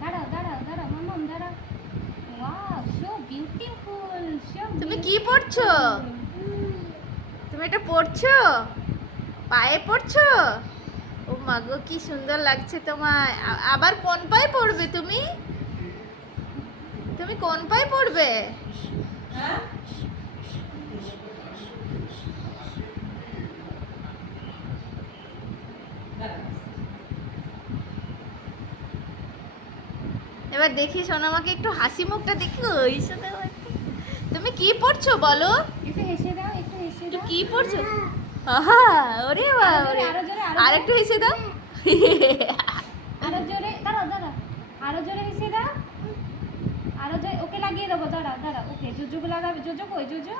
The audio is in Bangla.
দাঁড়াও দাঁড়াও দাঁড়াও মাম্মাম দাঁড়াও। ওয়াও, সো বিউটিফুল, সো তুমি কি পড়ছো? তুমি এটা পড়ছো? পায়ে পড়ছো? ও মা গো, কি সুন্দর লাগছে তোমায়। আবার কোন পায়ে পড়বে তুমি? তুমি কোন পায়ে পড়বে? এবার দেখি সোনামাকে একটু হাসি মুখটা দেখি। ওই সোনামা, তুমি কি পড়ছো বলো? একটু হেসে দাও, একটু হেসে একটু দাও। কি পড়ছো? আহা, ওরে বাবারে, আরো জোরে, আর একটু হেসে দাও। আরো জোরে, দাঁড়াও দাঁড়াও, আরো জোরে হেসে দাও, আরো জোরে। ওকে লাগিয়ে দেবো, দাঁড়াও দাঁড়াও, ওকে জুজুকে লাগাবে। জুজু কই জুজু?